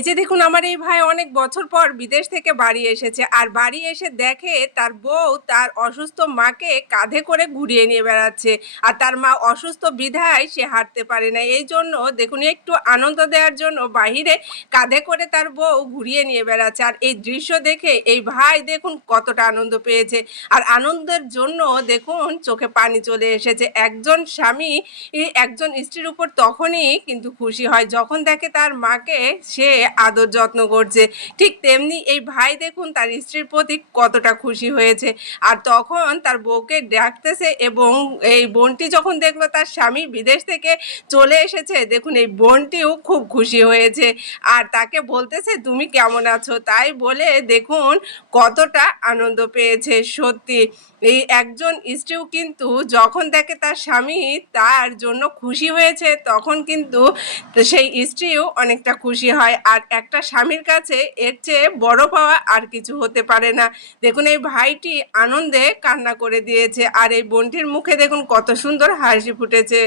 এই যে দেখুন আমার এই ভাই অনেক বছর পর বিদেশ থেকে বাড়ি এসেছে আর বাড়ি এসে দেখে তার বউ তার অসুস্থ মাকে কাঁধে করে ঘুরিয়ে নিয়ে বেড়াচ্ছে। আর তার মা অসুস্থ বিধায় সে হাঁটতে পারে না, এই জন্য দেখুন একটু আনন্দ দেওয়ার জন্য বাহিরে কাঁধে করে তার বউ ঘুরিয়ে নিয়ে বেড়াচ্ছে। আর এই দৃশ্য দেখে এই ভাই দেখুন কতটা আনন্দ পেয়েছে। আর আনন্দের জন্য দেখুন চোখে পানি চলে এসেছে। একজন স্বামী একজন স্ত্রীর উপর তখনই কিন্তু খুশি হয় যখন দেখে তার মাকে সে আদর যত্ন করছে। ঠিক তেমনি এই ভাই দেখুন তার স্ত্রীর প্রতি কতটা খুশি হয়েছে। আর তখন তার বউকে ডাকতেছে এবং এই বোনটি যখন দেখলো তার স্বামী বিদেশ থেকে চলে এসেছে, দেখুন এই বোনটিও খুব খুশি হয়েছে আর তাকে বলতেছে তুমি কেমন আছো, তাই বলে দেখুন কতটা আনন্দ পেয়েছে। সত্যি এই একজন স্ত্রীও কিন্তু যখন দেখে তার স্বামী তার জন্য খুশি হয়েছে তখন কিন্তু সেই স্ত্রীও অনেকটা খুশি হয়। আর একটা স্বামীর কাছে এর চেয়ে বড় পাওয়া আর কিছু হতে পারে না। দেখুন এই ভাইটি আনন্দে কান্না করে দিয়েছে আর এই বোনটির মুখে দেখুন কত সুন্দর হাসি ফুটেছে।